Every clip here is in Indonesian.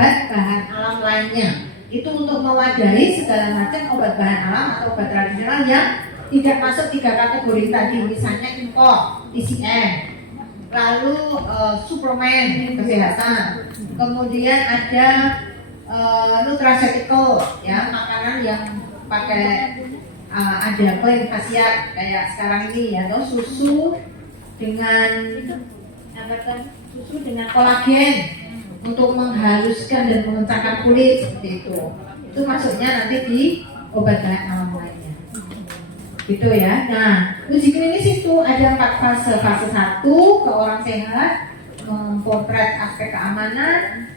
obat bahan alam lainnya. Itu untuk mewadahi segala macam obat bahan alam atau obat tradisional yang tidak masuk 3 kategori tadi, misalnya impor, TCM, lalu suplemen kesehatan, kemudian ada nutraceutical, ya, makanan yang pakai ada klaim khasiat kayak sekarang ini ya, atau susu dengan susu dengan kolagen untuk menghaluskan dan mengencangkan kulit, seperti itu. Itu masuknya nanti di obat bahan alam lainnya, gitu ya. Nah, uji klinis itu ada 4 fase. Fase 1 ke orang sehat, memotret aspek keamanan.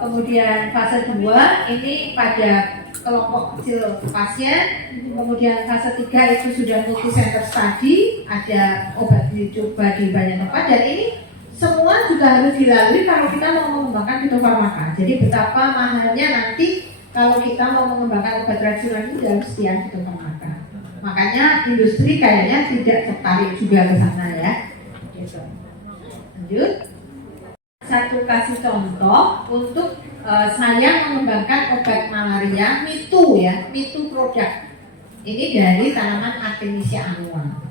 Kemudian fase 2 ini pada kelompok kecil pasien. Kemudian fase 3 itu sudah multi center study, ada obat dicoba di banyak tempat, dan ini semua juga harus dilalui kalau kita mau mengembangkan fitofarmaka. Jadi betapa mahalnya nanti kalau kita mau mengembangkan obat tradisional itu harus sekian fitofarmaka. Makanya industri kayaknya tidak tertarik juga ke sana ya. Gitu. Lanjut. Satu kasih contoh untuk saya mengembangkan obat malaria mitu ya, mitu produk. Ini dari tanaman Artemisia annua.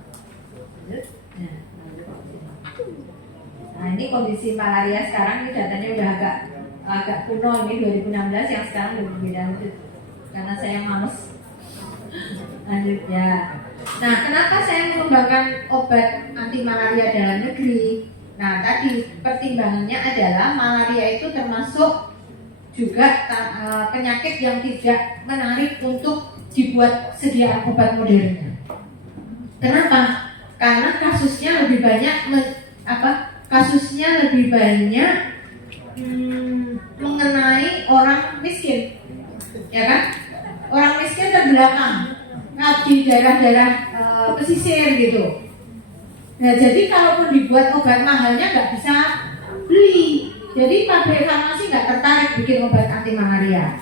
Nah, ini kondisi malaria sekarang, ini datanya udah agak kuno, ini 2016, yang sekarang udah berbeda karena saya males. Lanjut ya. Nah, kenapa saya mengembangkan obat anti malaria dalam negeri? Nah, tadi pertimbangannya adalah malaria itu termasuk juga penyakit yang tidak menarik untuk dibuat sediaan obat modernnya. Kenapa? Karena kasusnya lebih banyak mengenai orang miskin, ya kan? Orang miskin terbelakang, di daerah-daerah pesisir gitu. Nah, jadi kalaupun dibuat obat mahalnya nggak bisa beli. Jadi pabrik farmasi nggak tertarik bikin obat anti malaria.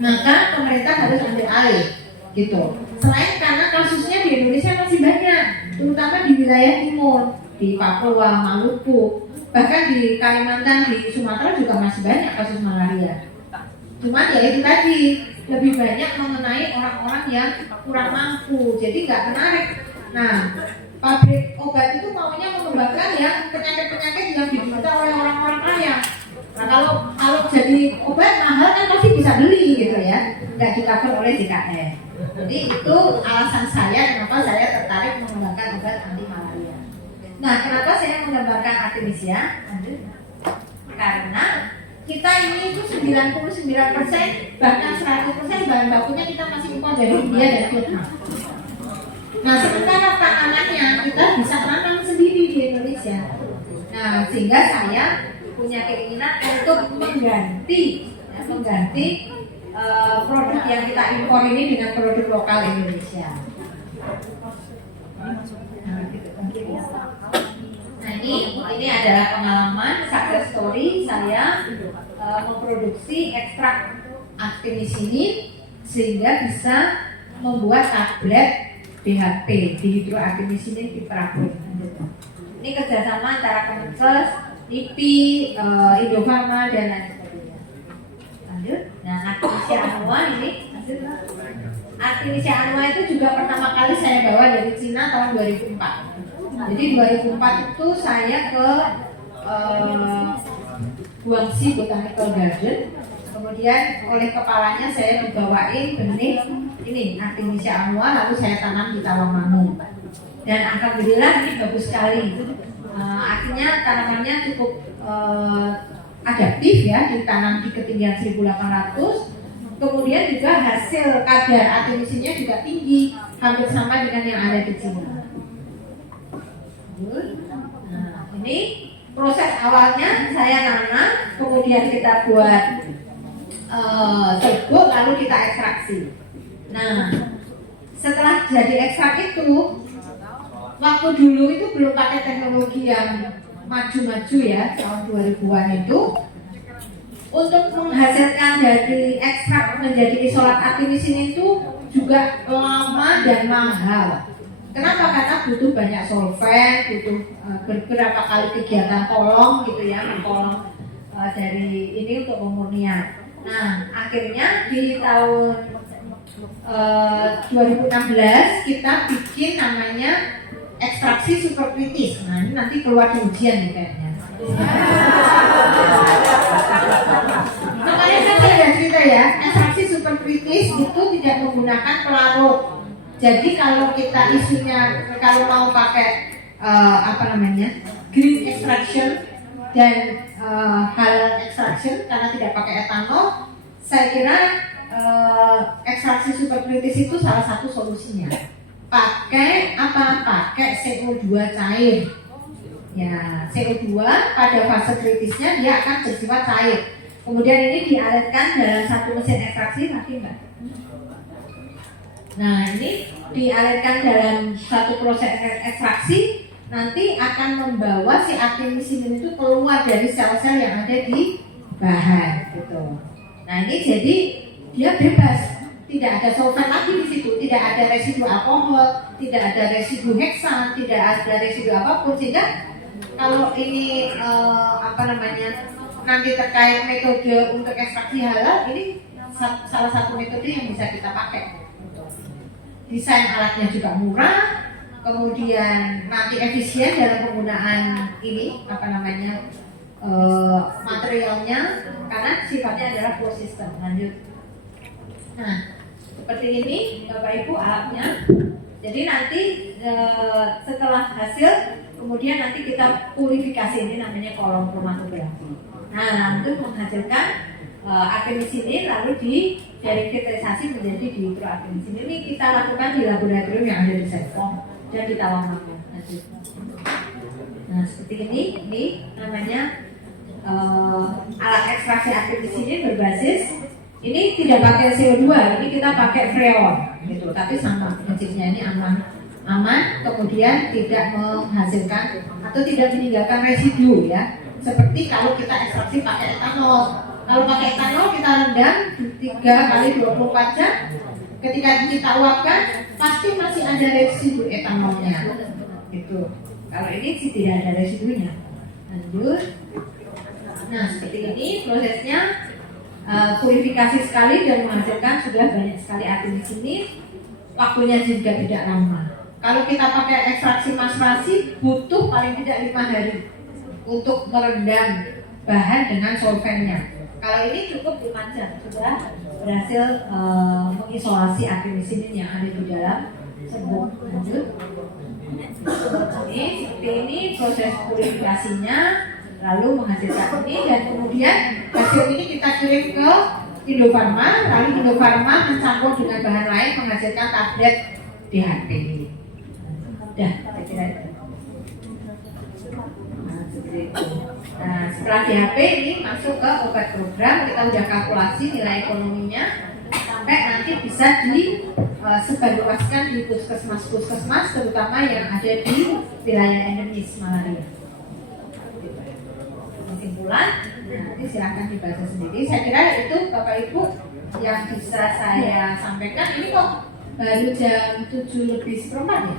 Maka pemerintah harus ambil alih, gitu. Selain karena kasusnya di Indonesia masih banyak, terutama di wilayah timur, di Papua, Maluku, bahkan di Kalimantan, di Sumatera juga masih banyak kasus malaria. Cuma ya itu tadi, lebih banyak mengenai orang-orang yang kurang mampu, jadi nggak menarik. Nah, pabrik obat itu maunya mengembangkan yang penyakit-penyakit yang diderita oleh orang-orang kaya. Nah, kalau jadi obat mahal kan pasti bisa beli gitu ya, nggak di-cover oleh DKN. Jadi itu alasan saya kenapa saya tertarik mengembangkan obat anti malaria. Nah, kenapa saya mengembangkan Artemisia? Karena kita ini itu 99% bahkan 100% bahan bakunya kita masih impor dari India dan Vietnam. Nah, sementara tanamnya kita bisa tanam sendiri di Indonesia. Nah, sehingga saya punya keinginan untuk mengganti produk yang kita impor ini dengan produk lokal Indonesia. Nah, ini adalah pengalaman success story saya memproduksi ekstrak artemisinin sehingga bisa membuat tablet DHP, dihidroartemisinin piperacin. Ini kerjasama antara Kemenkes, IPI, Indofarma dan lain sebagainya. Lanjut. Nah, Artemisia annua ini, Artemisia annua itu juga pertama kali saya bawa dari Cina tahun 2004. Jadi 2004 itu saya ke Guangxi Botanical Garden. Kemudian oleh kepalanya saya membawain benih ini Artemisia annua, lalu saya tanam di Tawangmangu. Dan alhamdulillah ini bagus sekali. Artinya tanamannya cukup adaptif ya, ditanam di ketinggian 1800. Kemudian juga hasil kadar artemisinnya juga tinggi, hampir sama dengan yang ada di Cina. Nah, ini proses awalnya saya nanam, kemudian kita buat serbuk, lalu kita ekstraksi. Nah, setelah jadi ekstrak itu, waktu dulu itu belum pakai teknologi yang maju-maju ya, tahun 2000-an itu, untuk menghasilkan dari ekstrak menjadi isolat artemisin itu juga lama dan mahal. Kenapa? Karena butuh banyak solvent, butuh beberapa kali kegiatan tolong gitu ya, tolong dari ini untuk pemurnian. Nah, akhirnya di tahun 2016 kita bikin namanya ekstraksi superkritis. Nah, ini nanti keluar di ujian nih kayaknya. Makanya saya sudah cerita ya, ekstraksi superkritis itu tidak menggunakan pelarut. Jadi kalau kita isunya kalau mau pakai green extraction dan halal extraction karena tidak pakai etanol, saya kira ekstraksi superkritis itu salah satu solusinya. Pakai apa? Pakai CO2 cair. Ya, CO2 pada fase kritisnya dia akan bersifat cair. Kemudian ini dialetkan dalam satu mesin ekstraksi, nanti Mbak. Nah, ini dialetkan dalam satu proses ekstraksi, nanti akan membawa si artemisinin itu keluar dari sel-sel yang ada di bahan, gitu. Nah, ini jadi dia bebas, tidak ada solvent lagi di situ, tidak ada residu alkohol, tidak ada residu heksan, tidak ada residu apapun. Sehingga kalau ini nanti terkait metode untuk ekstraksi halal, ini salah satu metode yang bisa kita pakai. Desain alatnya juga murah, kemudian nanti efisien dalam penggunaan ini materialnya, karena sifatnya adalah full system. Lanjut. Nah, seperti ini Bapak Ibu alatnya. Jadi nanti setelah hasil, kemudian nanti kita purifikasi, ini namanya kolom kromatografi. Nah, untuk menghasilkan artemisinin lalu direvitalisasi menjadi dihidroartemisinin. Ini kita lakukan di laboratorium yang ada di Serpong dan di Tawangmangu. Nah, seperti ini namanya alat ekstraksi artemisinin berbasis, ini tidak pakai CO2, ini kita pakai freon gitu, tapi sama prinsipnya, ini aman, kemudian tidak menghasilkan atau tidak meninggalkan residu ya. Seperti kalau kita ekstraksi pakai etanol. Kalau pakai etanol kita rendam 3 kali 24 jam. Ketika kita uapkan pasti masih ada residu etanolnya. Gitu. Kalau ini sih tidak ada residunya. Lanjut. Nah, seperti ini prosesnya, purifikasi sekali dan menghasilkan sudah banyak sekali artemisinin. Waktunya juga tidak lama. Kalau kita pakai ekstraksi macerasi butuh paling tidak 5 hari untuk merendam bahan dengan solvennya. Kalau ini cukup 5 jam sudah berhasil mengisolasi artemisinin yang ada di dalam serbuk. Lanjut. Ini seperti ini proses purifikasinya, lalu menghasilkan ini, dan kemudian hasil ini kita kirim ke Indofarma, lalu Indofarma mencampur dengan bahan lain menghasilkan tablet DHP. Dah, saya kira itu. Nah, setelah DHP ini masuk ke obat program, kita udah kalkulasi nilai ekonominya sampai nanti bisa disebarluaskan di puskesmas terutama yang ada di wilayah endemis malaria. Kesimpulan, nanti silahkan dibaca sendiri. Saya kira itu Bapak Ibu yang bisa saya sampaikan. Ini kok baru jam 7:04 ya?